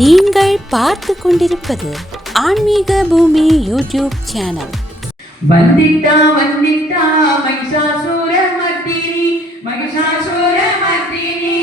நீங்கள் பார்த்து கொண்டிருப்பது ஆன்மீக பூமி யூடியூப் சேனல். வந்திட்டா வந்திட்டா மகிஷாசூர மர்த்தினி, மகிஷாசூர மர்த்தினி.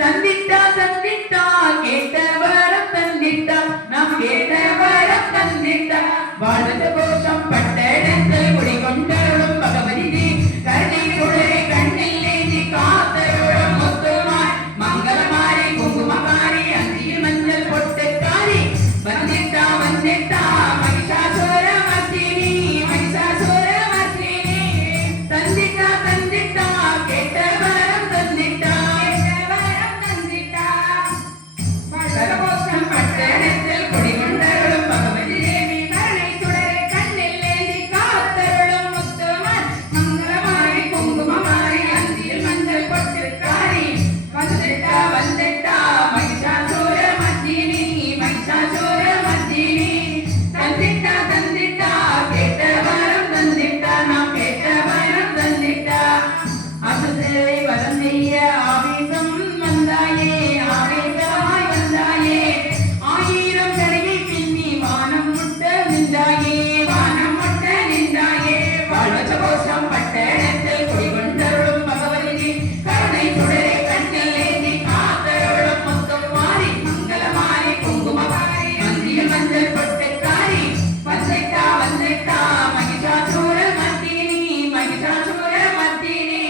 தந்திட்டா தந்திட்டா கேட்ட வரம் தந்திட்டா, நாம் கேட்ட வரம் தந்திட்டா. வாழ்ந்த கோஷம் பட்டணத்தில் குடிகொண்டருளும் பகவதி கருணை சுடரை கண்ணில் ஏந்தி காத்தருளும் முத்துமாய் மங்களமாரி குங்குமகாரி அந்தியில் மஞ்சள் பொட்டுக்காரி. வந்திட்டா வந்திட்டா மகிஷாசூர மர்த்தினி, மகிஷாசூர மர்த்தினி. தந்திட்டா தந்திட்டா கேட்ட வரம் தந்திட்டா, கேட்ட வரம் தந்திட்டா. பரகோஷம் பட்டணத்தில் குடிகொண்டருளும் பகவதி தேவி கருணை சுடரை கண்ணில் ஏந்தி காத்தருளும் முத்துமாய் மங்களமாரி குங்குமமாரி அந்தியில் மஞ்சள் பொட்டுக்காரி. வந்திட்டா வந்திட்டா மகிஷாசூர மர்த்தினி, மகிஷாசூர மர்த்தினி. தந்திட்டா தந்திட்டா கேட்ட வரம் தந்திட்டா, நாம் கேட்ட வரம் தந்திட்டா. அசுசேவை வரம் செய்ய ஆவேசம் வந்தாயே, ஆவேசமாய் வந்தாயே. ஆயிரம் தடையை பின்னி வானம் முட்ட நின்றாயே, வானம் முட்ட நின்றாயே. வாழ்வச்ச கோஷம் பட்டணத்தில் குடிகொண்டருளும் பகவதி கருணை சுடரை கண்ணில் ஏந்தி காத்தருளும் முத்துமாரி மங்களமாரி குங்குமகாரி அந்தியில் மஞ்சள் பொட்டுக்காரி. வந்திட்டா வந்திட்டா மகிஷாசூர மர்த்தினி, மகிஷாசூர மர்த்தினி.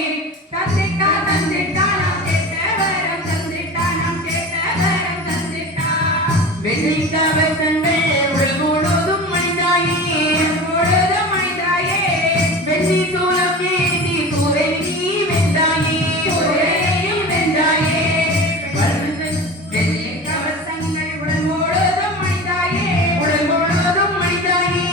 தந்திட்டா தந்திட்டா நாம் கேட்ட வரம் தந்திட்டா, நாம் கேட்ட வரம் தந்திட்டா. வெள்ளிக்கா வசங்கள் உடல் முழுதும் மனிதாயே, முழுதும் மனிதாயே. வெள்ளி சூலம் ஏந்தி சூரனை வென்றாயே, சூரனையும் வென்றாயே. வெள்ளி கவசங்கள் உடல் முழுதும் மனிதாயே, உடல் முழுதும் மனிதாயே.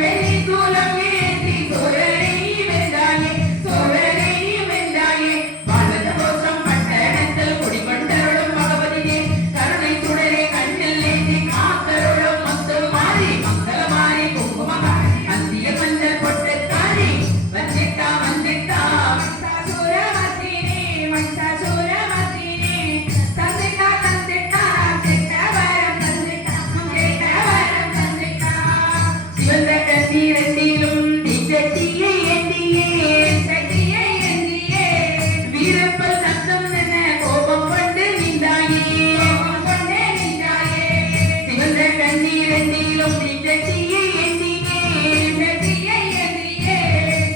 வெள்ளி சூலம் ஏந்தி சூரனை வென்றாயே, சூரனை வென்றாயே. வாழ்வத கோஷம் பட்டணத்தில் குடிகொண்டருளும் பகவதியே கருணை சுடரை கண்ணில் ஏந்தி காத்தருளும் முத்துமாரி மங்களமாரி குங்குமகாரி அந்தியில் மஞ்சள் பொட்டுக்காரி. வந்திட்டா வந்திட்டா மகிஷாசூர மர்த்தினி, மகிஷாசூர மர்த்தினி. தந்திட்டா தந்திட்டா கேட்ட வரம் தந்திட்டா, நாம் கேட்ட வரம் தந்திட்டா. சிவந்த கண்ணீரத்திலும் தீச்சட்டியை ஏந்தியே, சட்டியை ஏந்தியே. வீரப்பல் சத்தம் என கோபம் கொண்டு நின்றாயே, கோபம் கொண்டு நின்றாயே. சிவந்த கண்ணீரத்திலும் தீச்சட்டியை ஏந்தியே, சட்டியை ஏந்தியே.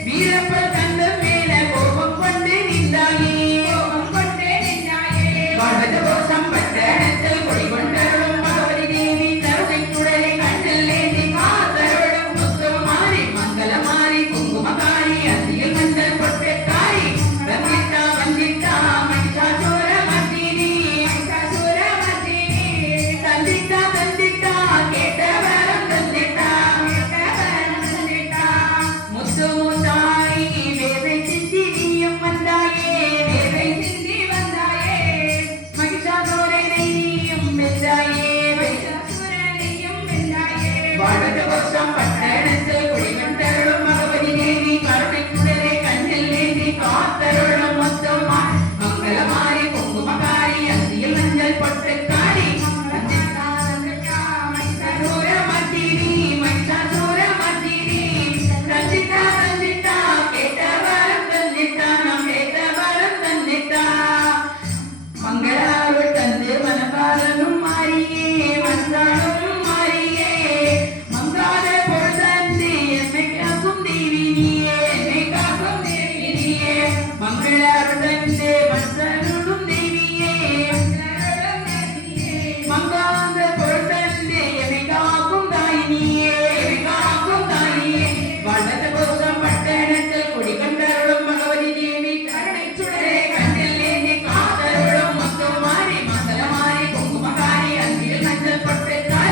வீரப்பல் சத்தம் என கோபம் கொண்டு நின்றாயே, கோபம் கொண்டு நின்றாயே. வாழ்வத கோஷம் பட்டணத்தில் குடிகொண்டருளும் பகவதி தேவி கருணை சுடரை கண்ணில் ஏந்தி காத்தருளும் முத்துமாரி மங்களமாரி குங்குமகாரி அந்தியில் மஞ்சள் பொட்டுக்காரி. வந்திட்டா வந்திட்டா மகிஷாசூர மர்த்தினி, மகிஷாசூர மர்த்தினி. தந்திட்டா தந்திட்டா கேட்ட வரம் தந்திட்டா, கேட்ட வரம் தந்திட்டா. முத்து முத்தாய் வேதை சிந்தி நீயும் வந்தாயே, வேதை சிந்தி வந்தாயே. மகிஷாசூரனை நீயும் வென்றாயே, மகிஷாசூரனையும் வென்றாயே. வாழ்வத கோஷம் பட்டணத்தில் குடிகொண்டருளும் பகவதி தேவி கருணை சுடரை கண்ணில் ஏந்தி காத்தருளும் முத்துமாரி மங்களமாரி குங்குமகாரி அந்தியில் மஞ்சள் பொட்டுக்காரி. வந்திட்டா வந்திட்டா மகிஷாசூர மர்த்தினி, மகிஷாசூர மர்த்தினி. தந்திட்டா தந்திட்டா கேட்ட வரம் தந்திட்டா, நாம் கேட்ட வரம் தந்திட்டா. மங்களாருள் தந்து மனசாரனும் மாறியே, மனசாரும் மாறியே. மங்காத பொருள் தந்து என்னை காக்கும் தேவி நீயே, என்னை காக்கும் தேவி நீயே. மங்களாருள் தந்து மனசாரனும் தேவியே, மனசாரனும் தேவியே. மங்காத பொருள் தந்து என்னை காக்கும் தாய் நீயே, என்னை காக்கும் தாயே. வாழ்வத கோஷம் பட்டணத்தில் குடிகொண்டருளும் பகவதி தேவி கருணை சுடரை கண்ணில் ஏந்தி காத்தருளும் முத்துமாரி மங்களமாரி குங்குமகாரி அந்தியில் மஞ்சள் பொட்டுக்காரி.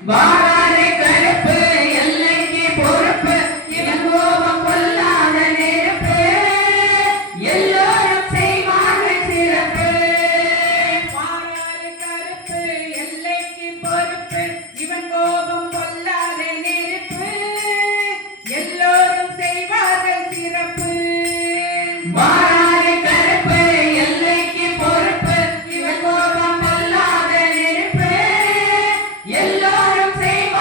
வாராரே கருப்பு எல்லைக்கு பொறுப்பு இவன் கோபம் கொள்ளாத நெருப்பு எல்லோரும் செய்வார்கள் சிறப்பு வாராரு கருப்பு எல்லைக்கு பொறுப்பு இவன் கோபம் கொள்ளாத நெருப்பு எல்லோரும் செய்வார்கள் சிறப்பு வாராரே கருப்பு எல்லைக்கு பொறுப்பு இவன் கோபம் கொள்ளாத நெருப்பு எல்லோரும் செய்வார்கள்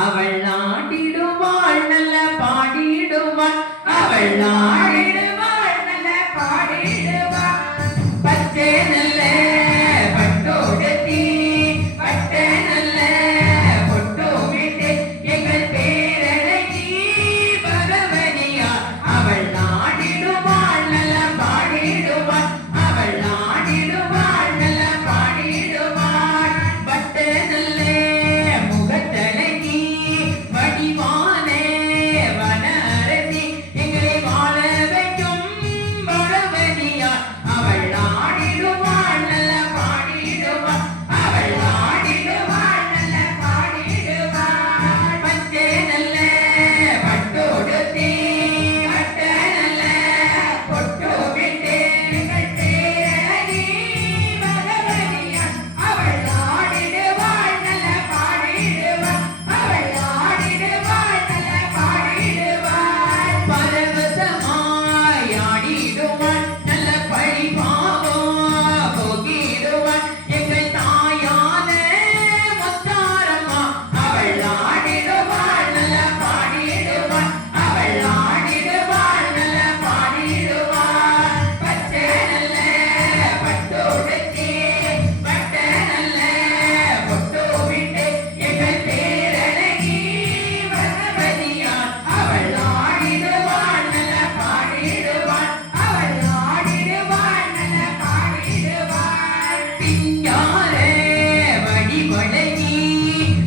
அவள் ஆடிடுவாள் நல்ல பாடிடுவாள் அவள் ஆடிடுவாள் நல்ல பாடிடுவாள் பச்சை நல்ல பட்டோடத்தி பட்ட நல்ல பொட்டோ விட்டு எங்கள் பேரழகி பகவதியா அவள் ஆடிடுவாள் நல்ல பாடிடுவாள் அவள் ஆடிடுவாள் நல்ல பாடிடுவாள் பட்ட நல்ல முகத்தழகி வடிவான வன அரசி எங்களை வாழ வைக்கும் பகவதியா அவள் ஆடிடுவாள் நல்ல பாடிடுவாள் அவள் ஆடிடுவாள் நல்ல பாடிடுவாள் பச்சை நல்ல பட்டோடுத்தி பட்ட நல்ல பொட்டோ விட்டு எங்கள் பேரழகி பகவதியா அவள் ஆடிடுவாள் நல்ல பாடிடுவாள் அவள் ஆடிடுவாள் நல்ல பாடிடுவாள் பரவசமாய் ஆடிடுவாள் நல்ல பழிபாவம் போகிடுவாள் எங்கள் தாயான முத்தாரம்மா அவள் ஆடிடுவாள் நல்ல பாடிடுவாள் அவள் ஆடிடுவாள் நல்ல பாடிடுவாள் பச்சை நல்ல பட்டோடுத்தி பட்ட நல்ல பொட்டோ விட்டு எங்கள் பேரழகி பகவதியா அவள் ஆடிடுவாள் நல்ல பாடிடுவாள் அவள் ஆடிடுவாள் நல்ல பாடிடுவாள் சிங்கார வடிவழகி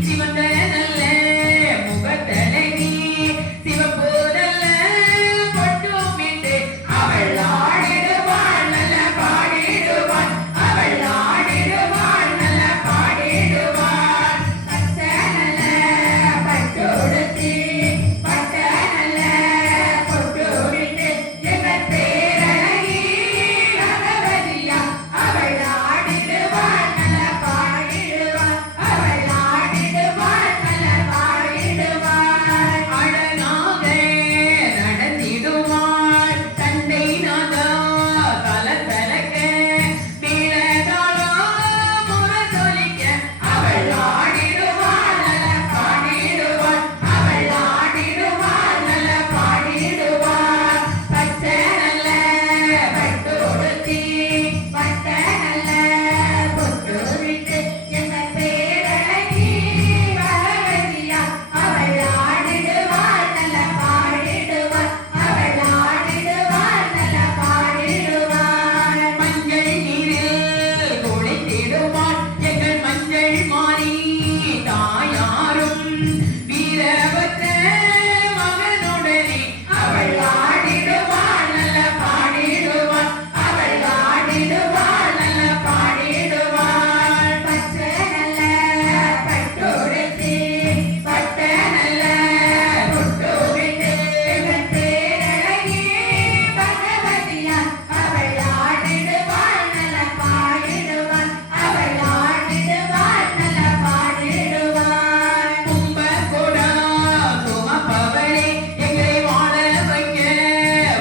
சிவந்த நல்ல முகத்தழகி சிவப்பு நல்ல பொட்டு விட்டு அவள் ஆடிடுவாள் நல்ல பாடிடுவாள் அவள் ஆடிடுவாள் நல்ல பாடிடுவாள் பச்சை நல்ல பட்டோடுத்தி பட்ட நல்ல பொட்டு விட்டு எங்கள் பேரழகி பகவதியா அவள் ஆடிடுவாள் நல்ல பாடிடுவாள் அவள் ஆடிடுவாள் நல்ல பாடிடுவாள் அழகாக நடந்திடுவாள் தந்தை நாதா கலசலக்க மேலதாளா முரசொலிக்க அவள் ஆடிடுவாள் நல்ல பாடிடுவாள் அவள் ஆடிடுவாள் நல்ல பாடிடுவாள் பச்சை நல்ல பட்டோடுத்தி பட்ட நல்ல பொட்டு விட்டு எங்கள் பேரழகி பகவதியா அவள் ஆடிடுவாள் நல்ல பாடிடுவாள் அவள் ஆடிடுவாள் நல்ல பாடிடுவாள் மஞ்சள் நீரில் குளித்திடுவாள் எங்கள் மஞ்சள் மாறி தாயாரும் வீரபத்ர மகனுடனே அவள் ஆடிடுவாள் நல்ல பாடிடுவாள் அவள் ஆடிடுவாள் நல்ல பாடிடுவாள் பச்சை நல்ல பட்டோடுத்தி பட்ட நல்ல பொட்டு விட்டு எங்கள் பேரழகி பகவதியா அவள் ஆடிடுவாள் நல்ல பாடிடுவாள் அவள் ஆடிடுவாள் நல்ல பாடிடுவாள் கும்பகோடா சுமப்பவளே எங்களை வாழ வைக்க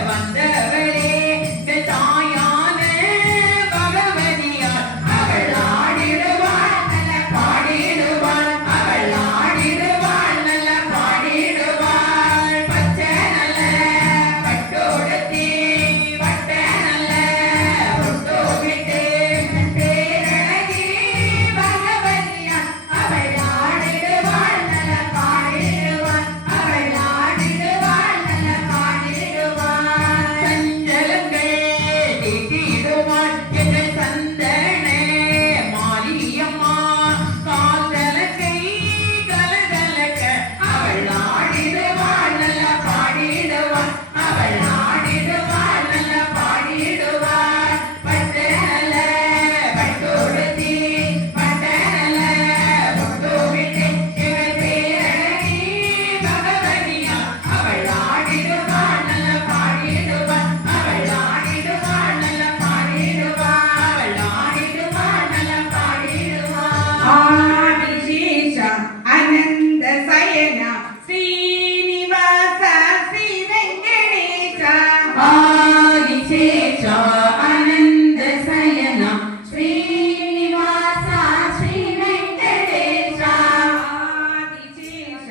வந்தவளே எங்கள் தாயான பகவதியார் அவள் ஆடிடுவாள் நல்ல பாடிடுவாள் அவள் ஆடிடுவாள் நல்ல பாடிடுவாள் பச்சை நல்ல பட்டோடுத்தி பட்ட நல்ல பொட்டு விட்டு எங்கள் பேரழகி பகவதியார் அவள் ஆடிடுவாள் நல்ல பாடிடுவாள் அவள் ஆடிடுவாள் நல்ல பாடிடுவாள் சஞ்சலங்கள் தீட்டிடுவாள் எங்கள் சந்தன மாரியம்மா கால்கலக்கை கலகலக்க அவள் ஆடிடுவாள் நல்ல பாடிடுவாள் அவள் ஆடிடுவாள் நல்ல பாடிடுவாள் பச்சை நல்ல பட்டோடுத்தி பட்ட நல்ல பொட்டு விட்டு எங்கள் பேரழகி பகவதியா அவள் ஆடிடுவாள் நல்ல பாடிடுவாள் அவள் ஆடிடுவாள் நல்ல பாடிடுவாள் அவள் ஆடிடுவாள் நல்ல பாடிடுவாள் ஆதிசேஷ அனந்த சயன ஸ்ரீனிவாச ஸ்ரீ வெங்கடேಶ ஆதிசேஷ அனந்த சயன ஸ்ரீனிவாச ஸ்ரீ வெங்கடேஷ ஆதிசேஷ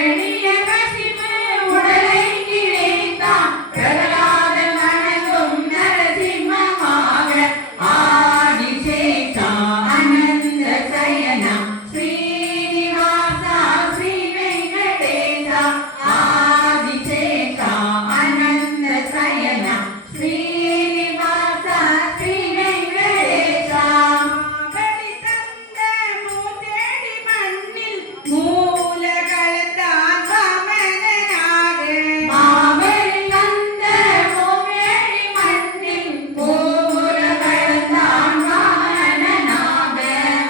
எளிய கசிப்பு உடலை கிடைத்தான் பிரகலாதன் வணங்கும் நரசிம்மமாக ஆதிசேஷா அனந்த சயனா ஸ்ரீனிவாசா ஸ்ரீ வெங்கடேசா ஆதிசேஷா அனந்த சயனா ஸ்ரீனிவாசா ஸ்ரீ வெங்கடேசா பலி தந்த மூதேடி மண்ணில் மூலகளத்தான் வாமனனாக மாவெளி தந்த மூவேடி மண்ணில் மூலகளத்தான் வாமனனாக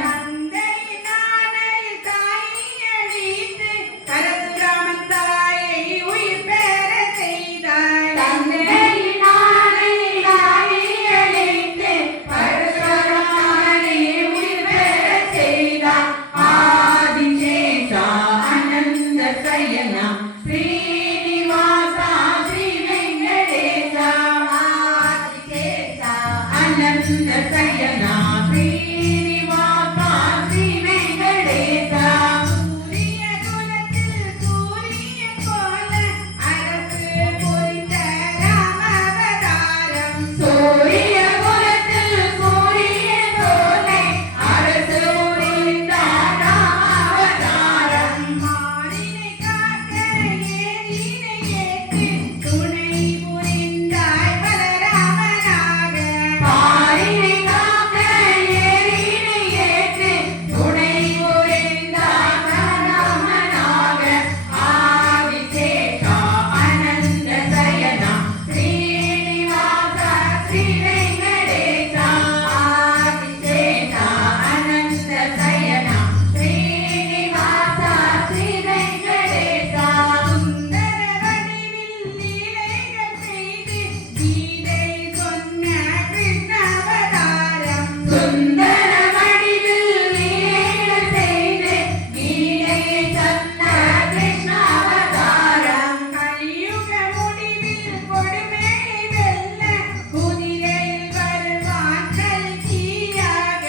தந்தை நானை தாயடித்து பரசுராமன் தாயை உயிர் பெற செய்தாய் தந்தை நானை தாயடித்து பரசுராமனை உயிர் பெறச் செய்தார் ஆதிசேஷா அனந்த சயனா ஸ்ரீனிவாசா ஸ்ரீ வெங்கடேசா ஆதிசேஷா அனந்த சயனா ஸ்ரீனிவாசா ஸ்ரீ வெங்கடேசா சூரிய குலத்தில் சூரியன் போல அரசு புரிந்த ராமவதாரம் சூரிய குலத்தில் சூரியன் போல அரசு புரிந்தார் ராமாவதாரம் மாறினை காக்க ஏறினை ஏற்று துணை புரிந்தாய் பலராமனாக பாரினை காக்க ஏறினை ஏற்று துணை புரிந்தார் ராமனாக ஆதிசேஷா அனந்த சயனா ஸ்ரீனிவாசா ஸ்ரீ வெங்கடேசா ஆதிசேஷா அனந்த சயனா ஸ்ரீனிவாசா ஸ்ரீ வெங்கடேசா சுந்தர வடிவில் லீலைகள் செய்து கீதை சொன்ன கிருஷ்ணாவதாரம் சுந்தர வடிவில் லீலைகள் செய்து கீதையை சொன்ன கிருஷ்ணாவதாரம் கலியுக முடிவில் கொடுமையை வெல்ல குதிரையில் வருவான் கல்கியாக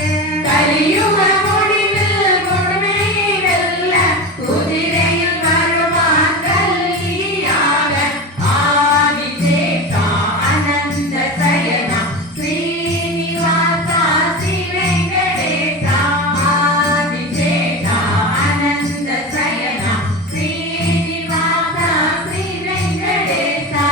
கலியுக முடிவில் கொடுமையை வெல்ல குதிரையில் வருவான் கல்கியாக ஆதிசேஷா அனந்த சயனா ஸ்ரீனிவாசா ஸ்ரீ வெங்கடேசா ஆதிசேஷா அனந்த சயனா ஸ்ரீனிவாசா ஸ்ரீ வெங்கடேசா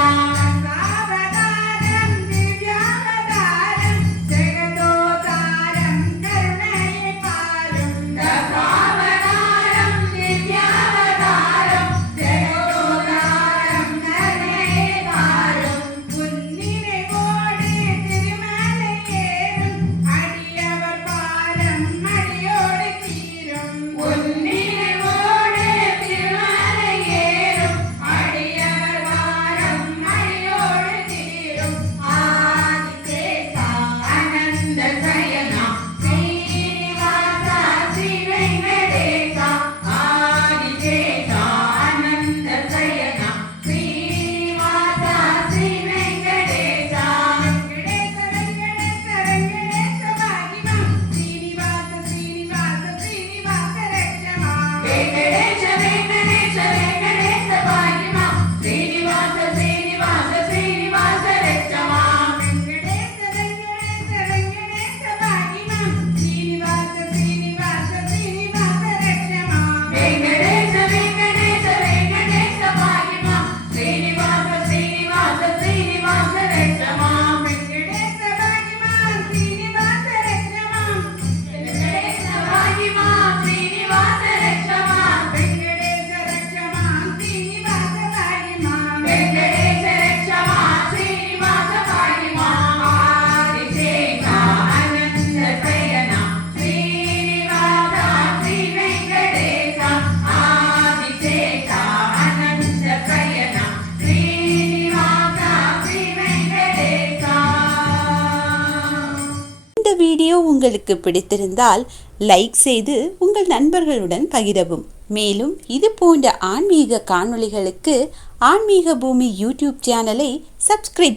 சாவதாரம் திவ்யாவதாரம் ஜெகதோதாரம் கருணையை பாரும் தசாவதாரம் திவ்யாவதாரம் ஜெகதோதாரம் கருணையை பாரும் புன்னிறைவோடு திருமலை ஏறும் அடியவர் பாரம் அடியோடு தீரும் உன்னிறைவோடு திருமலை ஏறும் அடியவர் வாரம் அடியோடு தீரும் ஆதிசேஷா அனந்த சயனா ஸ்ரீனிவாசா ஸ்ரீ வெங்கடேசா ஆதிசேஷா அனந்த சயனா ஸ்ரீனிவாசா ஸ்ரீ வெங்கடேசா வெங்கடேச வெங்கடேச வெங்கடேச பாகிமா ஸ்ரீனிவாச ஸ்ரீனிவாச ஸ்ரீனிவாச ரட்சமா வெங்கடேஷ வெங்கடேஷ வெங்கடேஷ பாகிமா ஸ்ரீனிவாச ஸ்ரீனிவாச ஸ்ரீனிவாச ரட்சமா வெங்கடேச வெங்கடேச வெங்கடேச பாகிமா ஸ்ரீனிவாச ஸ்ரீனிவாச ஸ்ரீனிவாச ரட்சமா வெங்கடேஷ வெங்கடேஷ வெங்கடேஷ பாகிமா ஸ்ரீனிவாச ஸ்ரீனிவாச ஸ்ரீனிவாச ரட்சமா வெங்கடேச பாகிமா ஸ்ரீனிவாச ரட்சமா வெங்கடேஷ பாகிமா ஸ்ரீனிவாச ரட்சமா வெங்கடேச ரட்சமா ஸ்ரீனிவாச பாகிமா வெங்கடேஷ ரட்சமா ஸ்ரீனிவாச பாகிமா ஆதிசேஷா அனந்த சயனா ஸ்ரீனிவாசா ஸ்ரீ வெங்கடேசா ஆதிசேஷா அனந்த சயனா ஸ்ரீனிவாசா ஸ்ரீ வெங்கடேசா. இந்த வீடியோ உங்களுக்கு பிடித்திருந்தால் லைக் செய்து உங்கள் நண்பர்களுடன் பகிரவும். மேலும் இது போன்ற ஆன்மீக காணொளிகளுக்கு ஆன்மீக பூமி யூடியூப் சேனலை சப்ஸ்கிரைப்